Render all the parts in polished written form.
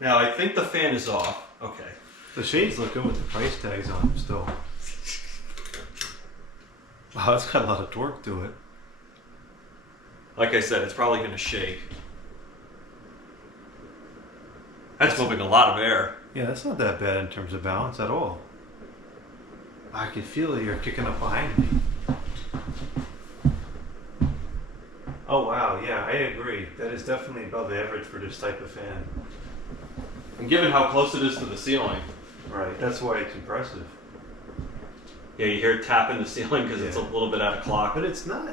Now I think the fan is off. Okay. The shades look good with the price tags on them still. Wow, it's got a lot of torque to it. Like I said, it's probably going to shake. That's moving a lot of air. Yeah, that's not that bad in terms of balance at all. I can feel that you're kicking up behind me. Oh wow, yeah, I agree. That is definitely above average for this type of fan. And given how close it is to the ceiling. Right, that's why it's impressive. Yeah, you hear it tapping the ceiling because it's a little bit out of clock. But it's not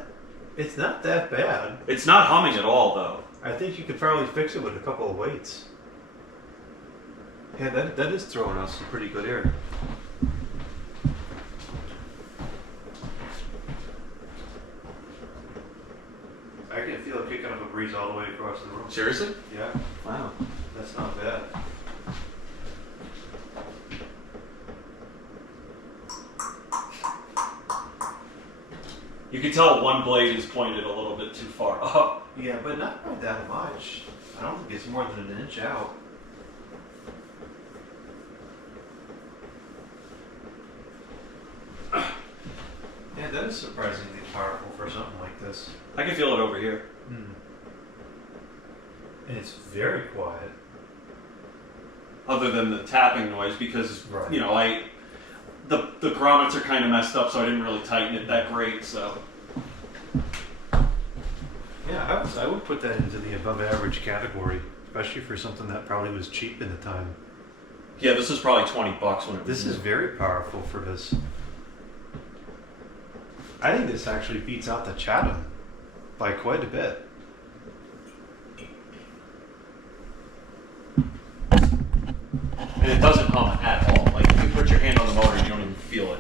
that bad. It's not humming at all, though. I think you could probably fix it with a couple of weights. Yeah, that is throwing us some pretty good air. I can feel it kicking up a breeze all the way across the room. Seriously? Yeah. Wow. That's not bad. You can tell one blade is pointed a little bit too far up. Yeah, but not by that much. I don't think it's more than an inch out. Yeah, that is surprisingly powerful for something like this. I can feel it over here. And it's very quiet. Other than the tapping noise, because, Right. you know, the grommets are kind of messed up, so I didn't really tighten it that great, so. Yeah, I would put that into the above average category, especially for something that probably was cheap in the time. Yeah, this is probably $20 when it was This is very powerful for this. I think this actually beats out the Chatham by quite a bit. And it doesn't hum at all. Like, if you put your hand on the motor, you don't even feel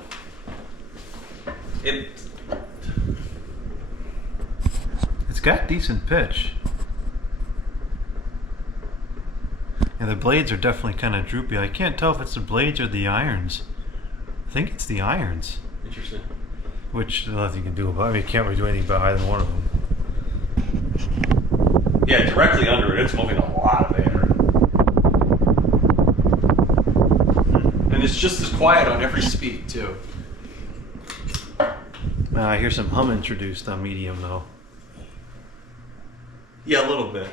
it. It's got decent pitch. And the blades are definitely kind of droopy. I can't tell if it's the blades or the irons. I think it's the irons. Interesting. Which there's nothing you can do about it. I mean, you can't really do anything about either one of them. Yeah, directly under it, it's moving a lot of air. And it's just as quiet on every speed, too. I hear some hum introduced on medium, though. Yeah, a little bit.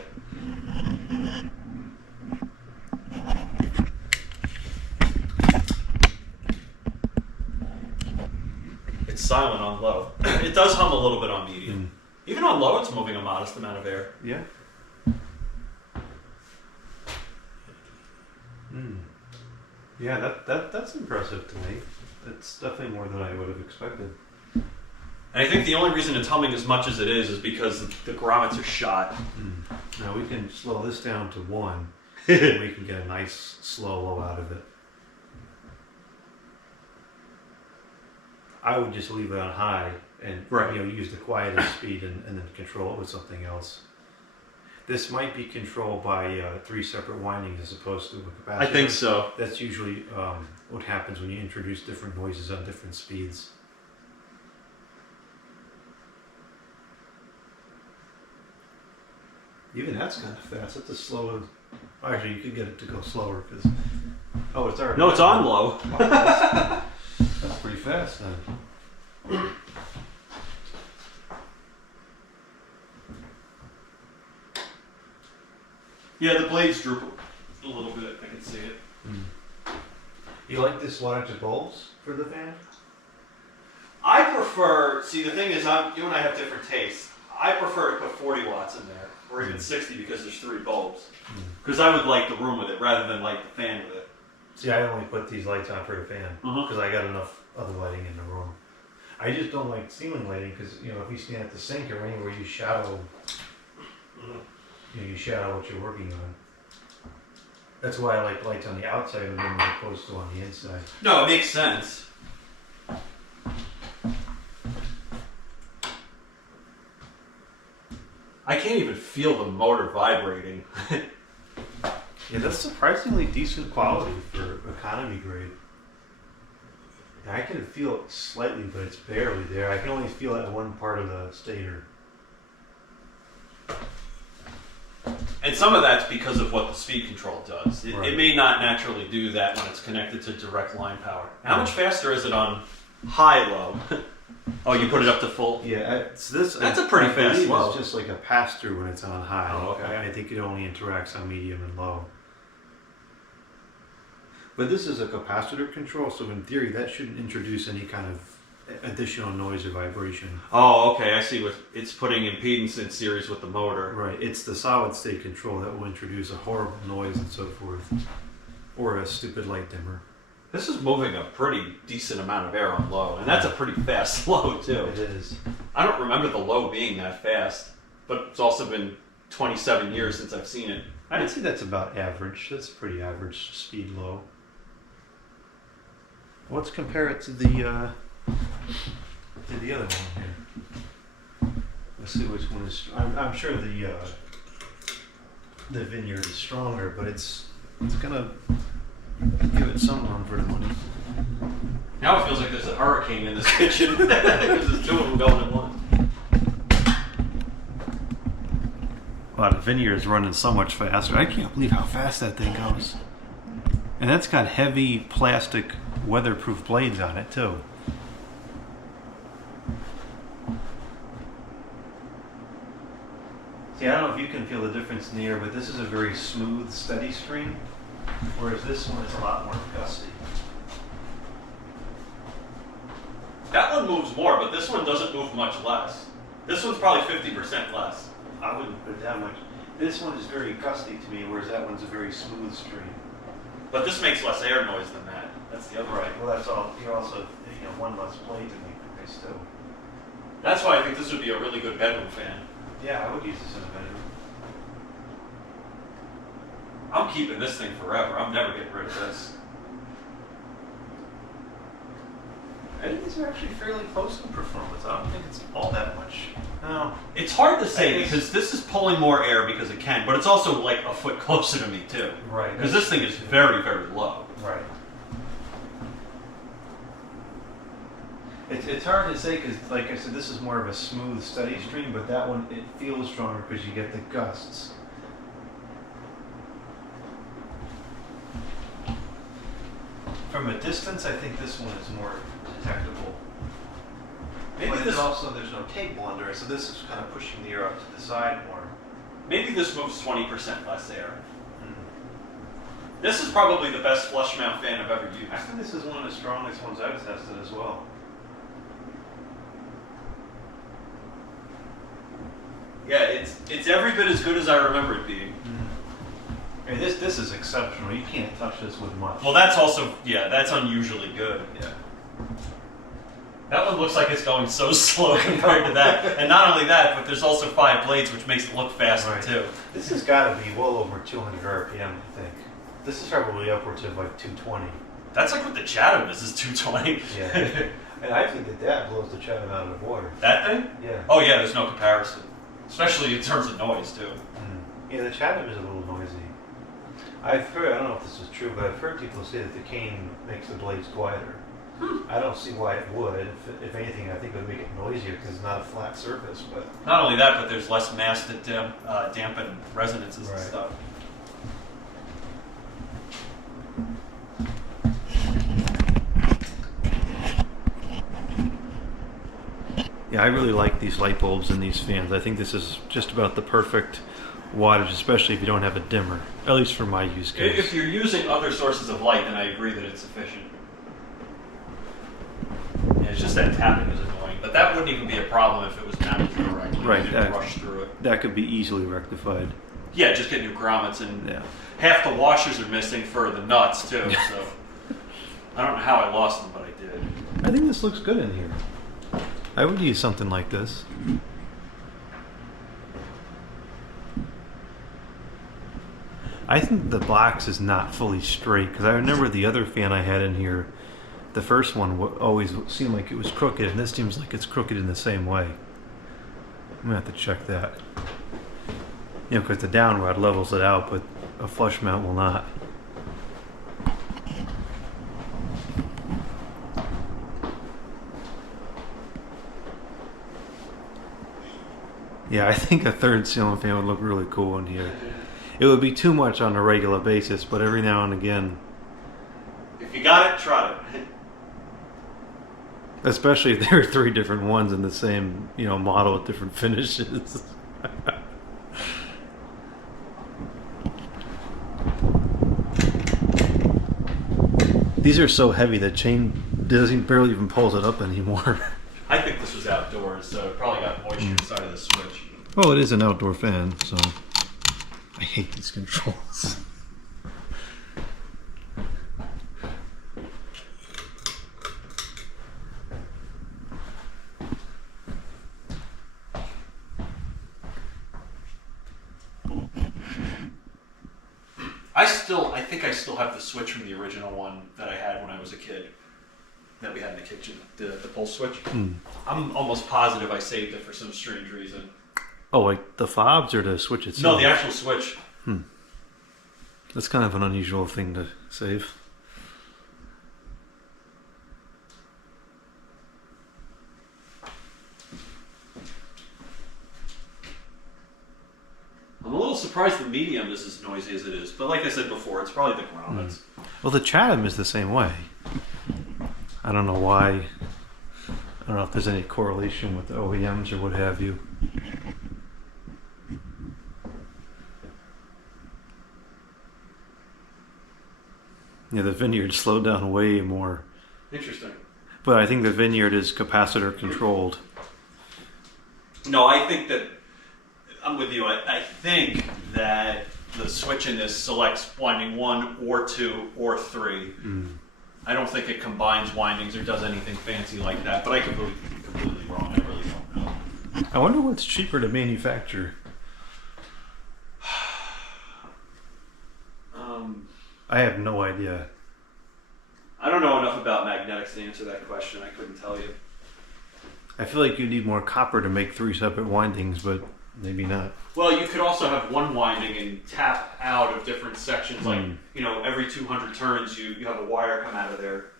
It's silent on low. It does hum a little bit on medium. Even on low, it's moving a modest amount of air. Yeah. Yeah, that's impressive to me. That's definitely more than I would have expected. And I think the only reason it's humming as much as it is because the grommets are shot. Now we can slow this down to 1, and we can get a nice slow low out of it. I would just leave it on high and use the quietest speed and then control it with something else. This might be controlled by 3 separate windings as opposed to a capacitor. I think so. That's usually what happens when you introduce different noises on different speeds. Even that's kind of fast. That's a slower. Actually, you could get it to go slower because. Oh, it's already. No, it's on low. Wow, that's pretty fast then. Yeah, the blades droop a little bit. I can see it. You like this wattage of bulbs for the fan? I prefer. See, the thing is, you and I have different tastes. I prefer to put 40 watts in there, or even 60 because there's 3 bulbs. Because I would light the room with it rather than light the fan with it. See, I only put these lights on for the fan because I got enough other lighting in the room. I just don't like ceiling lighting because if you stand at the sink or anywhere you shadow, you shadow what you're working on. That's why I like lights on the outside of the room as opposed to on the inside. No, it makes sense. I can't even feel the motor vibrating. Yeah, that's surprisingly decent quality for economy grade. I can feel it slightly, but it's barely there. I can only feel it in one part of the stator. And some of that's because of what the speed control does. It may not naturally do that when it's connected to direct line power. How much faster is it on high-low? Oh, you put it up to full? Yeah, that's a pretty fast low. It's just like a pass-through when it's on high. Oh, okay. I think it only interacts on medium and low. But this is a capacitor control, so in theory that shouldn't introduce any kind of additional noise or vibration. Oh, okay, I see. It's putting impedance in series with the motor. Right, it's the solid state control that will introduce a horrible noise and so forth. Or a stupid light dimmer. This is moving a pretty decent amount of air on low, and that's a pretty fast low too. It is. I don't remember the low being that fast, but it's also been 27 years since I've seen it. I'd say that's about average. That's pretty average speed low. Let's compare it to the other one here. Let's see which one is. I'm sure the Vineyard is stronger, but it's gonna give it some run for the money. Now it feels like there's a hurricane in this kitchen because there's two of them going at once. Wow, the Vineyard is running so much faster. I can't believe how fast that thing goes. And that's got heavy plastic weatherproof blades on it too. See, I don't know if you can feel the difference in the air, but this is a very smooth, steady stream, whereas this one is a lot more gusty. That one moves more, but this one doesn't move much less. This one's probably 50% less. I wouldn't put that much. This one is very gusty to me, whereas that one's a very smooth stream. But this makes less air noise than that. That's the other Right. Well, that's all. You're also, one less blade to make noise too. That's why I think this would be a really good bedroom fan. Yeah, I would use this in a bedroom. I'm keeping this thing forever. I'm never getting rid of this. I think these are actually fairly close in performance. I don't think it's all that much. No. It's hard to say because this is pulling more air because it can, but it's also like a foot closer to me too. Right. Because this thing is very, very low. Right. It's hard to say because, like I said, this is more of a smooth, steady stream, but that one, it feels stronger because you get the gusts. From a distance, I think this one is more detectable. Maybe But this there's no table under it, so this is kind of pushing the air out to the side more. maybe this moves 20% less air. This is probably the best flush mount fan I've ever used. I think this is one of the strongest ones I've tested as well. Yeah, it's every bit as good as I remember it being. I mean, this is exceptional. You can't touch this with much. Well, that's also, yeah, that's unusually good. Yeah. That one looks like it's going so slow compared to that. And not only that, but there's also 5 blades, which makes it look faster too. This has got to be well over 200 RPM, I think. This is probably upwards of like 220. That's like what the Chatham is 220. Yeah. And I think that blows the Chatham out of the water. That thing? Yeah. Oh yeah, there's no comparison. Especially in terms of noise too. Yeah, the Chatham is a little noisy. I've heard, I don't know if this is true, but I've heard people say that the cane makes the blades quieter. I don't see why it would. If anything, I think it would make it noisier because it's not a flat surface. But not only that, but there's less mass to dampen resonances and stuff. yeah, I really like these light bulbs in these fans. I think this is just about the perfect wattage, especially if you don't have a dimmer, at least for my use case. If you're using other sources of light, then I agree that it's sufficient. Yeah, it's just that tapping is annoying, but that wouldn't even be a problem if it was mounted correctly. Right, You didn't rush through it. That could be easily rectified. Yeah, just get new grommets, and Yeah. half the washers are missing for the nuts too. So I don't know how I lost them, but I did. I think this looks good in here. I would use something like this. I think the box is not fully straight because I remember the other fan I had in here, the first one always seemed like it was crooked, and this seems like it's crooked in the same way. I'm gonna have to check that. You know, because the downrod levels it out, but a flush mount will not. Yeah, I think a third ceiling fan would look really cool in here. It would be too much on a regular basis, but every now and again, If you got it, trot it. especially if there are 3 different ones in the same, model with different finishes. These are so heavy that chain doesn't barely even pulls it up anymore. I think this was outdoors, so it probably got moisture inside of the switch. Well, it is an outdoor fan, so I hate these controls. I think I still have the switch from the original one that I had when I was a kid. That we had in the kitchen, the pulse switch. I'm almost positive I saved it for some strange reason. Oh, like the fobs or the switch itself? No, the actual switch. That's kind of an unusual thing to save. I'm a little surprised the medium is as noisy as it is, but like I said before, it's probably the grommets. Well, the Chatham is the same way. I don't know why. I don't know if there's any correlation with the OEMs or what have you. Yeah, the Vineyard slowed down way more. Interesting. But I think the Vineyard is capacitor controlled. No, I think that I'm with you. I think that the switch in this selects winding 1 or 2 or 3. I don't think it combines windings or does anything fancy like that, but I could be completely wrong. I really don't know. I wonder what's cheaper to manufacture. I have no idea. I don't know enough about magnetics to answer that question. I couldn't tell you. I feel like you need more copper to make 3 separate windings, but maybe not. Well, you could also have one winding and tap out of different sections. Like, every 200 turns, you have a wire come out of there.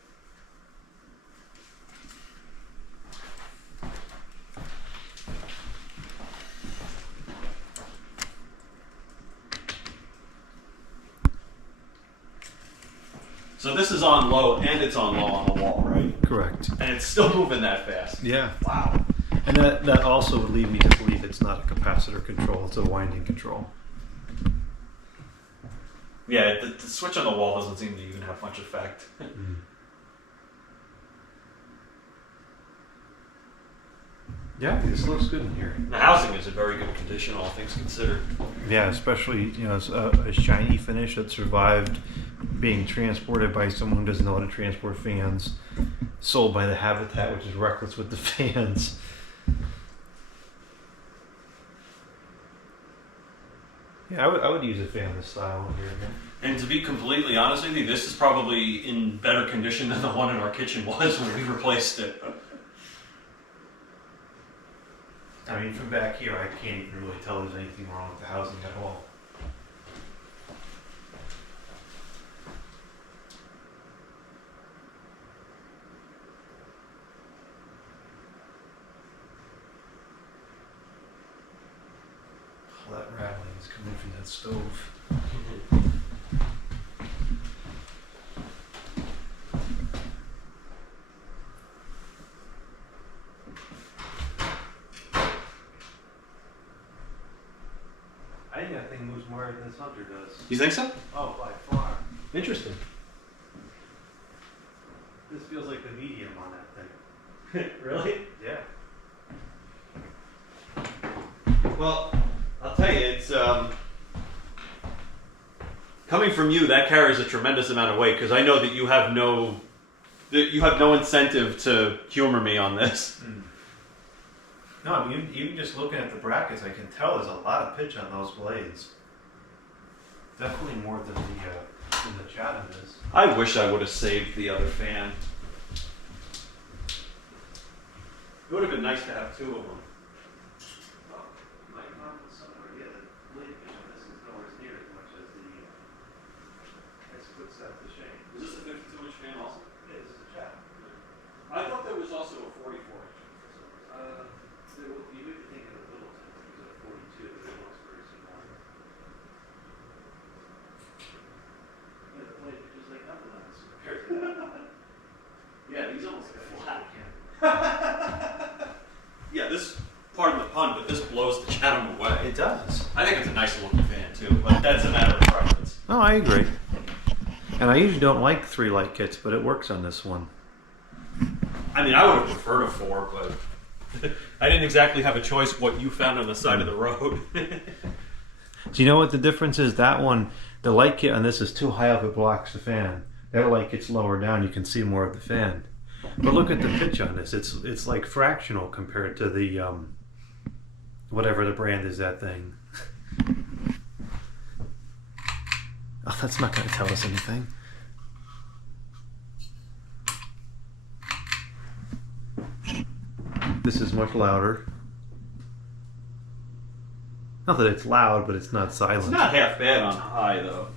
So this is on low, and it's on low on the wall, right? Correct. And it's still moving that fast. Yeah. Wow. And that also would lead me to believe it's not a capacitor control, it's a winding control. Yeah, the switch on the wall doesn't seem to even have much effect. Yeah, this looks good in here. The housing is in very good condition, all things considered. Yeah, especially it's a shiny finish that survived being transported by someone who doesn't know how to transport fans, sold by the Habitat, which is reckless with the fans. Yeah, I would use a fan this style in here again. And to be completely honest with you, this is probably in better condition than the one in our kitchen was when we replaced it. I mean, from back here, I can't even really tell there's anything wrong with the housing at all. All that rattling is coming from that stove. I think that thing moves more than this Hunter does. You think so? Oh, by far. Interesting. This feels like the medium on that thing. Really? Yeah. Well, I'll tell you, it's coming from you. That carries a tremendous amount of weight because I know that you have no incentive to humor me on this. No, I mean, even just looking at the brackets, I can tell there's a lot of pitch on those blades. Definitely more than the Chatham is. I wish I would have saved the other fan. It would have been nice to have 2 of them. Well, you might not put somewhere. Yeah, the blade pitch on this is nowhere near as much as the set the shane. Is this a 52-inch fan also? Yeah, this is a Chatham. I thought there was also a 44-inch. You would think of the Littleton, which is a 42, but it looks very similar. this blows the Chatham away. It does. I think it's a nice looking fan too, but that's a matter of preference. Oh, I agree. And I usually don't like 3 light kits, but it works on this one. I mean, I would have preferred a 4, but I didn't exactly have a choice what you found on the side of the road. Do you know what the difference is? That one, the light kit on this is too high up, it blocks the fan. That light kit's lower down, you can see more of the fan. But look at the pitch on this. It's like fractional compared to the whatever the brand is, that thing. Oh, that's not going to tell us anything. This is much louder. Not that it's loud, but it's not silent. It's not half bad on high, though.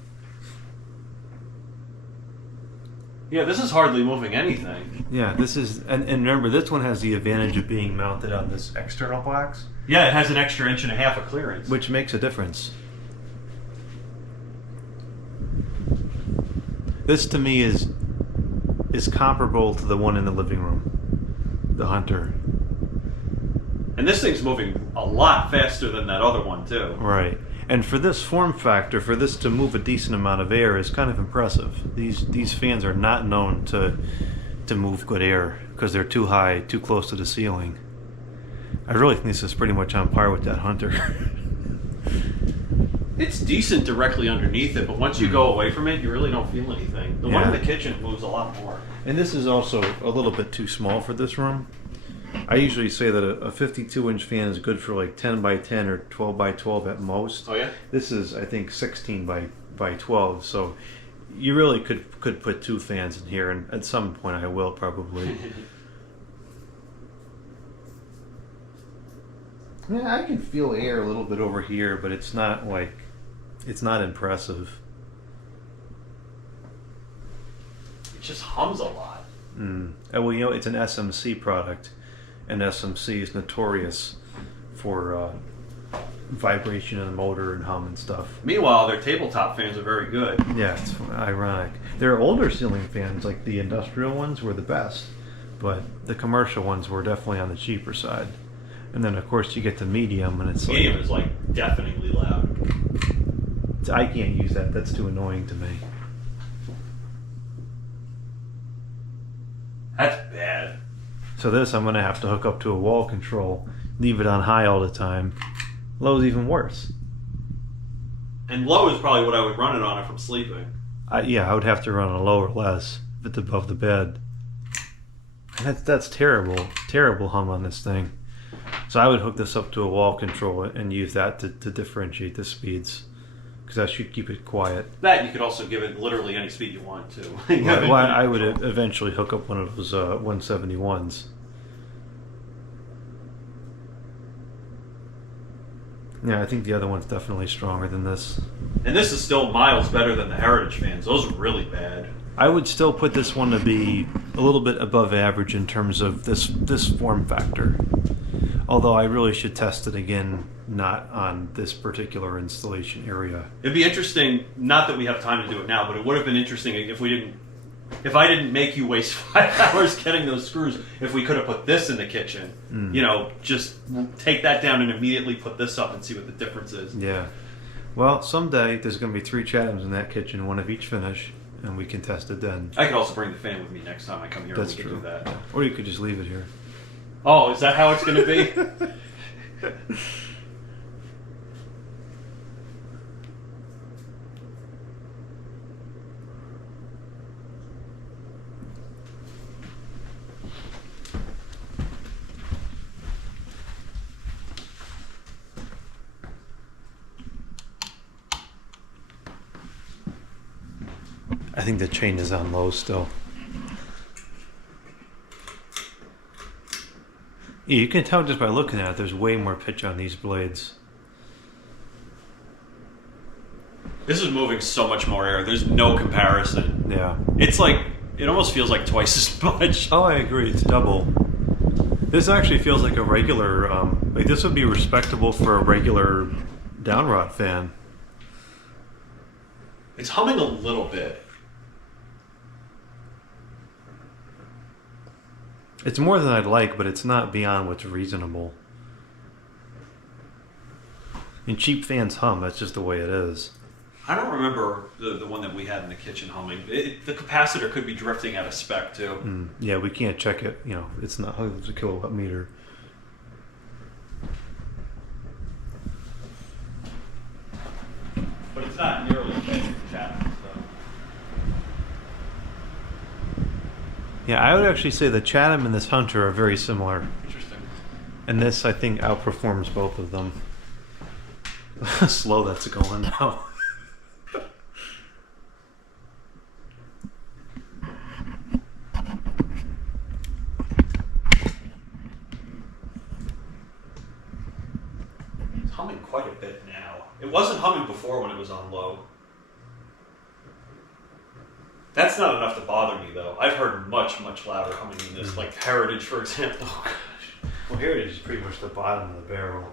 Yeah, this is hardly moving anything. Yeah, this is, and remember, this one has the advantage of being mounted on this external box. Yeah, it has an extra 1.5 inches of clearance. Which makes a difference. This, to me, is comparable to the one in the living room, the Hunter. And this thing's moving a lot faster than that other one, too. Right. And for this form factor, for this to move a decent amount of air is kind of impressive. These fans are not known to move good air because they're too high, too close to the ceiling. I really think this is pretty much on par with that Hunter. It's decent directly underneath it, but once you go away from it, you really don't feel anything. The one in the kitchen moves a lot more. And this is also a little bit too small for this room. I usually say that a 52-inch fan is good for like 10 by 10 or 12 by 12 at most. Oh yeah? This is, I think, 16 by 12, so you really could put 2 fans in here, and at some point I will probably. Yeah, I can feel air a little bit over here, but it's not impressive. It just hums a lot. Well, you know, it's an SMC product, and SMC is notorious for vibration in the motor and hum and stuff. Meanwhile, their tabletop fans are very good. Yeah, it's ironic. Their older ceiling fans, like the industrial ones, were the best, but the commercial ones were definitely on the cheaper side. And then, of course, you get the medium, and it's Medium is like deafeningly loud. I can't use that. That's too annoying to me. That's bad. So this, I'm going to have to hook up to a wall control, leave it on high all the time. Low's even worse. And low is probably what I would run it on if I'm sleeping. Yeah, I would have to run a low or less if it's above the bed. And that's terrible, terrible hum on this thing. So I would hook this up to a wall control and use that to differentiate the speeds, because that should keep it quiet. That you could also give it literally any speed you want to. Well, I would eventually hook up one of those 171s. Yeah, I think the other one's definitely stronger than this. And this is still miles better than the Heritage fans. Those are really bad. I would still put this one to be a little bit above average in terms of this form factor. Although I really should test it again, not on this particular installation area. It'd be interesting, not that we have time to do it now, but it would have been interesting if I didn't make you waste 5 hours getting those screws, if we could have put this in the kitchen. You know, just take that down and immediately put this up and see what the difference is. Yeah. Well, someday there's going to be 3 Chathams in that kitchen, one of each finish, and we can test it then. I could also bring the fan with me next time I come here. That's and we true. Could do that. Yeah. Or you could just leave it here. Oh, is that how it's going to be? I think the chain is on low still. Yeah, you can tell just by looking at it, there's way more pitch on these blades. This is moving so much more air. There's no comparison. Yeah. It's like, it almost feels like twice as much. Oh, I agree. It's double. This actually feels like a regular, like this would be respectable for a regular downrod fan. It's humming a little bit. It's more than I'd like, but it's not beyond what's reasonable. And cheap fans hum. That's just the way it is. I don't remember the one that we had in the kitchen humming. The capacitor could be drifting out of spec too. Yeah, we can't check it. You know, it's not a kilowatt meter. But it's not nearly as bad as Chatham, so. Yeah, I would actually say the Chatham and this Hunter are very similar. Interesting. And this, I think, outperforms both of them. Slow that's going now. It's humming quite a bit now. It wasn't humming before when it was on low. That's not enough to bother me though. I've heard much, much louder humming than this, like Heritage, for example. Oh, gosh. Well, Heritage is pretty much the bottom of the barrel.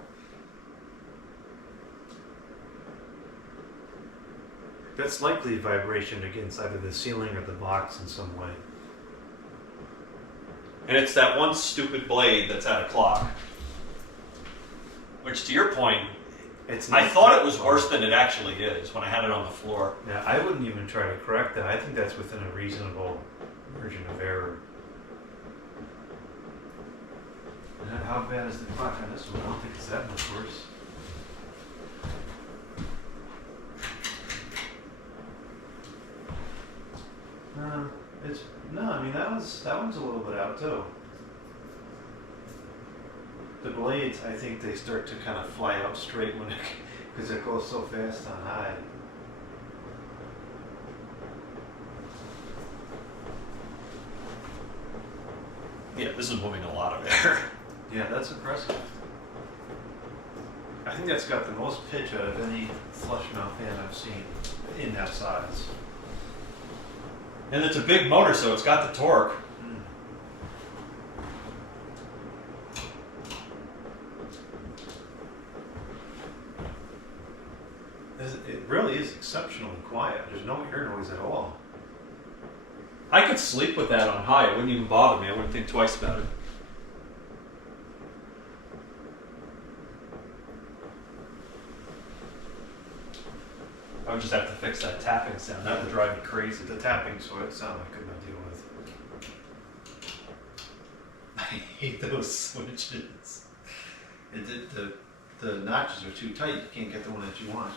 That's likely vibration against either the ceiling or the box in some way. And it's that one stupid blade that's at a clock. Which, to your point, I thought it was worse than it actually is when I had it on the floor. Yeah, I wouldn't even try to correct that. I think that's within a reasonable margin of error. And how bad is the clock on this one? I don't think it's that much worse. I mean that one's a little bit out too. The blades, I think they start to kind of fly out straight when because it goes so fast on high. Yeah, this is moving a lot of air. Yeah, that's impressive. I think that's got the most pitch out of any flush mount fan I've seen in that size. And it's a big motor, so it's got the torque. It really is exceptionally quiet. There's no air noise at all. I could sleep with that on high. It wouldn't even bother me. I wouldn't think twice about it. I would just have to fix that tapping sound. That would drive me crazy. The tapping sound I could not deal with. I hate those switches. The notches are too tight. You can't get the one that you want.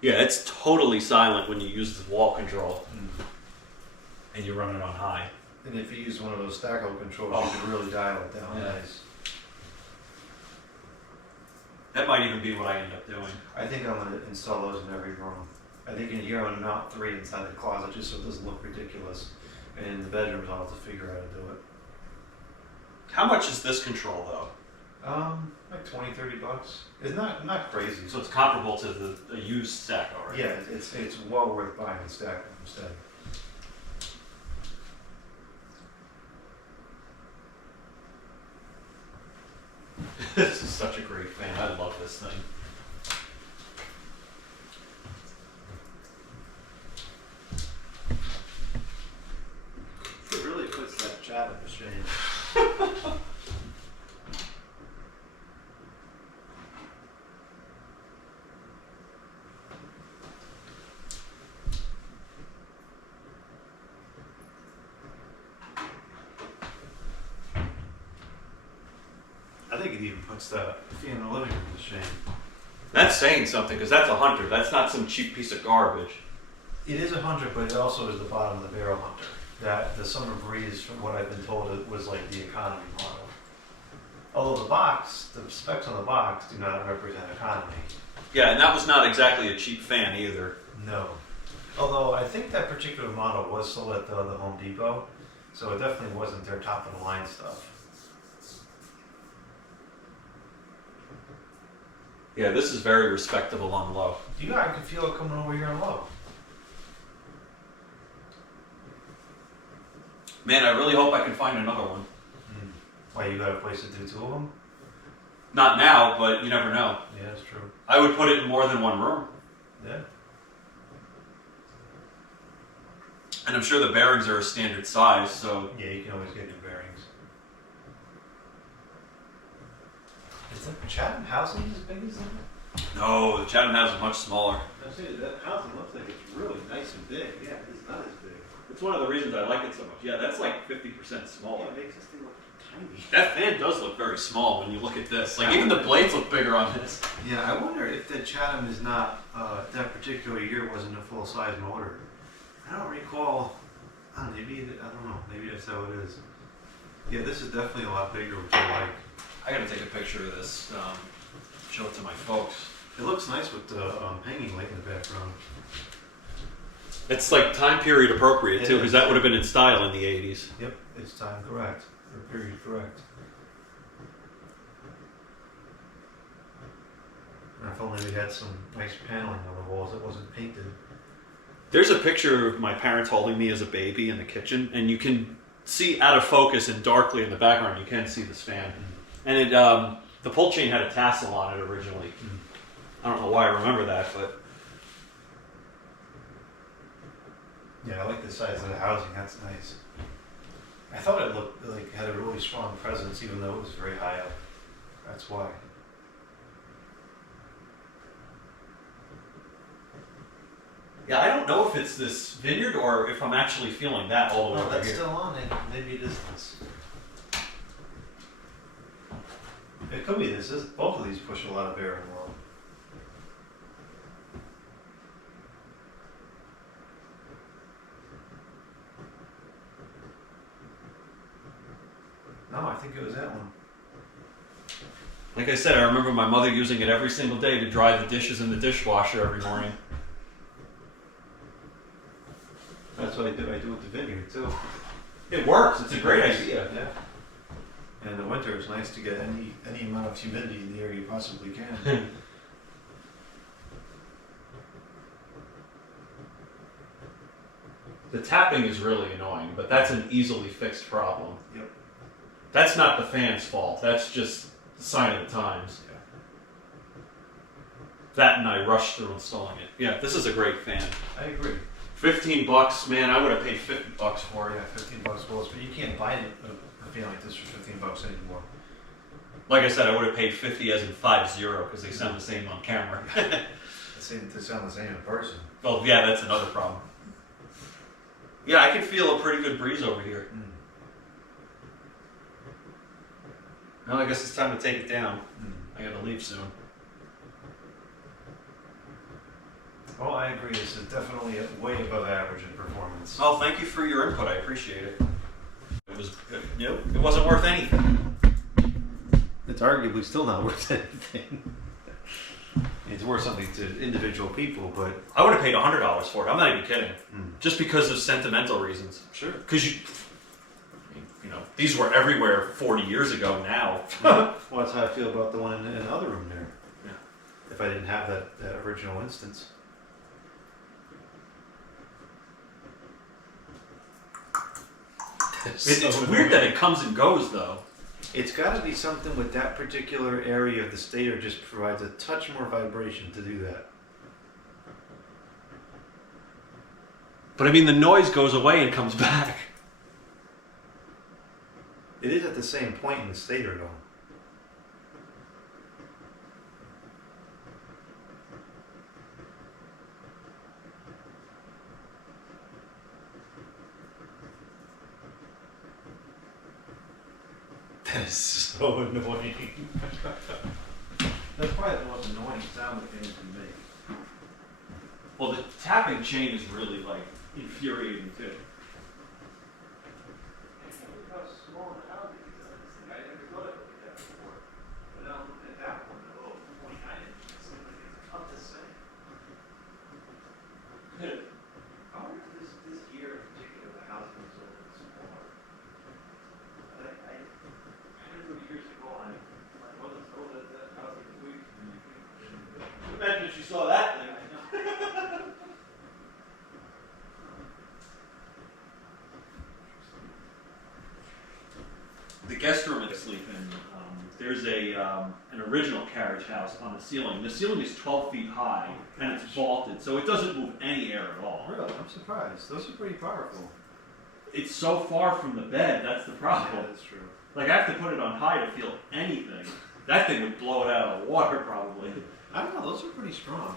Yeah, it's totally silent when you use the wall control. And you run it on high. And if you use one of those stacko controls, you can really dial it down nice. That might even be what I end up doing. I think I'm going to install those in every room. I think in here I'm going to mount 3 inside the closet just so it doesn't look ridiculous. And in the bedrooms I'll have to figure out how to do it. How much is this control though? Like $20-$30. It's not crazy. So it's comparable to the used Stacko, right? Yeah, it's well worth buying Stacko instead. This is such a great fan. I love this thing. It really puts that Chatham to shame. I think it even puts the fan in the living room to shame. That's saying something because that's a Hunter. That's not some cheap piece of garbage. It is a Hunter, but it also is the bottom of the barrel Hunter. That the Summer Breeze, from what I've been told, it was like the economy model. Although the specs on the box do not represent economy. Yeah, and that was not exactly a cheap fan either. No. Although I think that particular model was sold at the Home Depot, so it definitely wasn't their top of the line stuff. Yeah, this is very respectable on low. I can feel it coming over here on low. Man, I really hope I can find another one. Why, you got a place to do 2 of them? Not now, but you never know. Yeah, that's true. I would put it in more than one room. Yeah. And I'm sure the bearings are a standard size, so... Yeah, you can always get new bearings. Is the Chatham housing as big as that? No, the Chatham House is much smaller. I say that housing looks like it's really nice and big. Yeah, it's not as big. It's one of the reasons I like it so much. Yeah, that's like 50% smaller. It makes this thing look tiny. That fan does look very small when you look at this. Like, even the blades look bigger on this. Yeah, I wonder if the Chatham is not, that particular year wasn't a full-size motor. I don't recall, maybe, I don't know, maybe that's how it is. Yeah, this is definitely a lot bigger, which I like. I gotta take a picture of this, show it to my folks. It looks nice with the hanging light in the background. It's like time period appropriate too, because that would have been in style in the 80s. Yep, it's time correct, or period correct. And if only we had some nice paneling on the walls that wasn't painted. There's a picture of my parents holding me as a baby in the kitchen, and you can see out of focus and darkly in the background, you can see this fan. And it, the pull chain had a tassel on it originally. I don't know why I remember that, but... Yeah, I like the size of the housing, that's nice. I thought it looked like it had a really strong presence, even though it was very high up. That's why. Yeah, I don't know if it's this vineyard or if I'm actually feeling that all the way Oh, over that's here. still on it. Maybe it is this. It could be this. Both of these push a lot of bearing load. No, I think it was that one. Like I said, I remember my mother using it every single day to dry the dishes in the dishwasher every morning. That's what I do. I do with the vineyard too. It works. It's a great idea. Yeah. And in the winter, it's nice to get any amount of humidity in the air you possibly can. The tapping is really annoying, but that's an easily fixed problem. Yep. That's not the fan's fault. That's just the sign of the times. Yeah. That and I rushed through installing it. Yeah, this is a great fan. I agree. $15, man, I would have paid $50 for it. Yeah, $15 bills, but you can't buy a fan like this for $15 anymore. Like I said, I would have paid 50 as in 50 because they sound the same on camera. They sound the same in person. Well, yeah, that's another problem. Yeah, I can feel a pretty good breeze over here. Well, I guess it's time to take it down. I gotta leave soon. Well, I agree. This is definitely way above average in performance. Well, thank you for your input. I appreciate it. It wasn't worth anything. It's arguably still not worth anything. It's worth something to individual people, but I would have paid $100 for it. I'm not even kidding. Just because of sentimental reasons. Sure. Because you know, these were everywhere 40 years ago now. Well, that's how I feel about the one in the other room there. Yeah. If I didn't have that original instance. It's weird that it comes and goes, though. It's got to be something with that particular area of the stator just provides a touch more vibration to do that. But I mean, the noise goes away and comes back. It is at the same point in the stator, though. That's so annoying. That's probably the most annoying sound the fans can make. Well, the tapping chain is really, like, infuriating, too. How small the housing is on this thing. I never thought it would be that before. But now looking at that one, the little 0.9 inch, it seems like it's about the same. I wonder if this year in particular, the housing was a little bit smaller. I remember years ago, my mother told that housing was weak. Imagine if you saw that thing. The guest room I sleep in, there's an original carriage house on the ceiling. The ceiling is 12 feet high and it's vaulted, so it doesn't move any air at all. Really? I'm surprised. Those are pretty powerful. It's so far from the bed, that's the problem. Yeah, that's true. Like, I have to put it on high to feel anything. That thing would blow it out of the water, probably. I don't know, those are pretty strong.